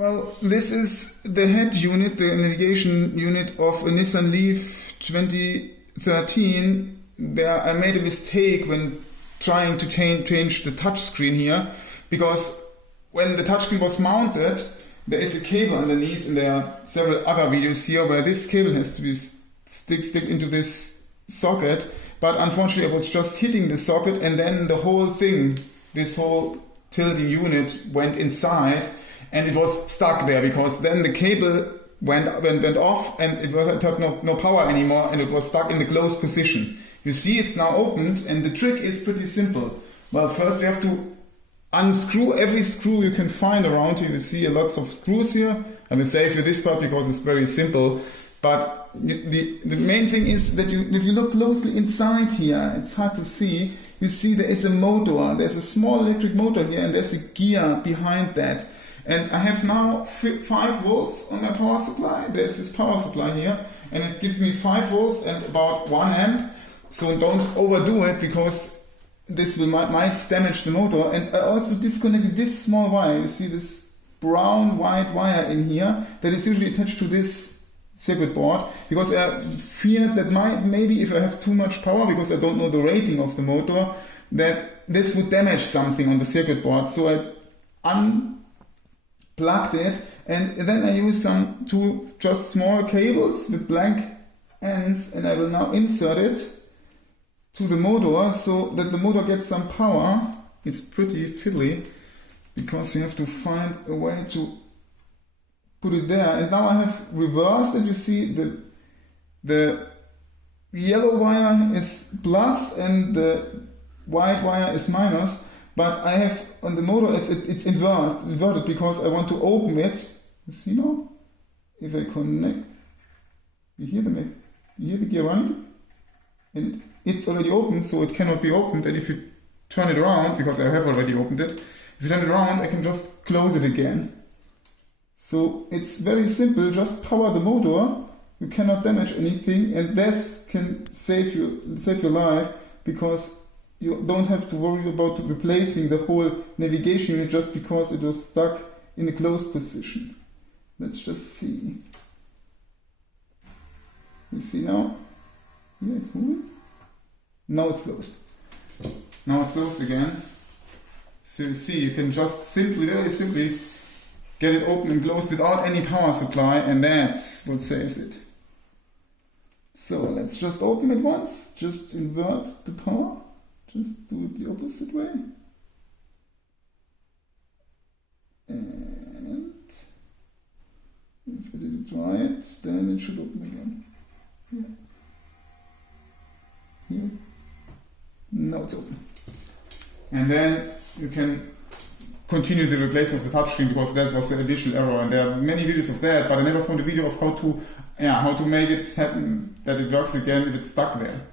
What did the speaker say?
Well, this is the head unit, the navigation unit of a Nissan Leaf 2013. There I made a mistake when trying to change the touchscreen here, because when the touchscreen was mounted, there is a cable underneath, and there are several other videos here where this cable has to be stick into this socket, but unfortunately I was just hitting the socket, and then the whole thing, this whole tilting unit went inside, and it was stuck there, because then the cable went off, and it had no power anymore, and it was stuck in the closed position. You see it's now opened, and the trick is pretty simple. Well, first you have to unscrew every screw you can find around here. You see lots of screws here. I will save you this part because it's very simple. But the main thing is that if you look closely inside here, it's hard to see. You see there is a motor. There's a small electric motor here, and there's a gear behind that. And I have now 5 volts on my power supply. There's this power supply here, and it gives me 5 volts and about 1 amp. So don't overdo it, because this might damage the motor. And I also disconnected this small wire. You see this brown white wire in here that is usually attached to this circuit board, because I feared that maybe if I have too much power, because I don't know the rating of the motor, that this would damage something on the circuit board. So I unplugged it, and then I use some 2 just small cables with blank ends, and I will now insert it to the motor so that the motor gets some power. It's pretty fiddly, because you have to find a way to put it there. And now I have reversed it. You see the yellow wire is plus and the white wire is minus, but I have on the motor it's inverted because I want to open it. You see now? If I connect, you hear the gear running, and it's already open, so it cannot be opened. And if you turn it around, because I have already opened it, if you turn it around, I can just close it again. So it's very simple. Just power the motor. You cannot damage anything, and this can save your life, because you don't have to worry about replacing the whole navigation unit just because it was stuck in a closed position. Let's just see. You see now? Yeah, it's moving. Now it's closed. Now it's closed again. So you see, you can just very simply get it open and closed without any power supply, and that's what saves it. So let's just open it once. Just invert the power. Just do it the opposite way. And if I did it right, then it should open again. Yeah. Here. Now it's open. And then you can continue the replacement of the touchscreen, because that was an additional error, and there are many videos of that, but I never found a video of how to make it happen that it works again if it's stuck there.